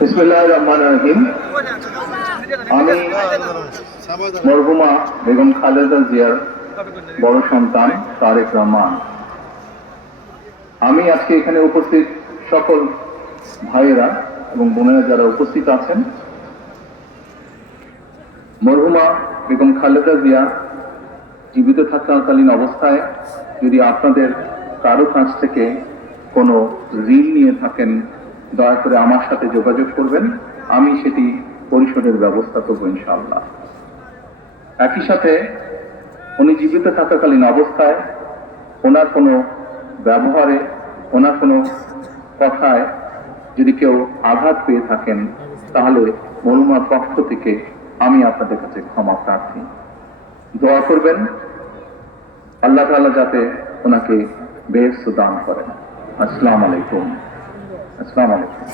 বিসমিল্লাহির রহমানির রহিম। আমি মরহুমা বেগম খালেদা জিয়ার বড় সন্তান তারেক রহমান। আমি আজকে এখানে উপস্থিত সকল ভাইয়েরা এবং বোনেরা যারা উপস্থিত আছেন, মরহুমা বেগম খালেদা জিয়া জীবিত থাকাকালীন অবস্থায় যদি আপনাদের কারো কাছ থেকে কোনো ঋণ নিয়ে থাকেন, দয়া করে আমার সাথে যোগাযোগ করবেন, আমি সেটি পরিশোধের ব্যবস্থা করবো ইনশাআল্লাহ। একই সাথে উনি জীবিত থাকাকালীন অবস্থায় ওনার কোনো ব্যবহারে, ওনার কোনো কথায় যদি কেউ আঘাত পেয়ে থাকেন, তাহলে মরহুমার পক্ষ থেকে আমি আপনাদের কাছে ক্ষমা প্রার্থী। দোয়া করবেন আল্লাহ তাআলা যাতে ওনাকে বেহেশত দান করেন। আসসালামু আলাইকুম। আসসালামু আলাইকুম।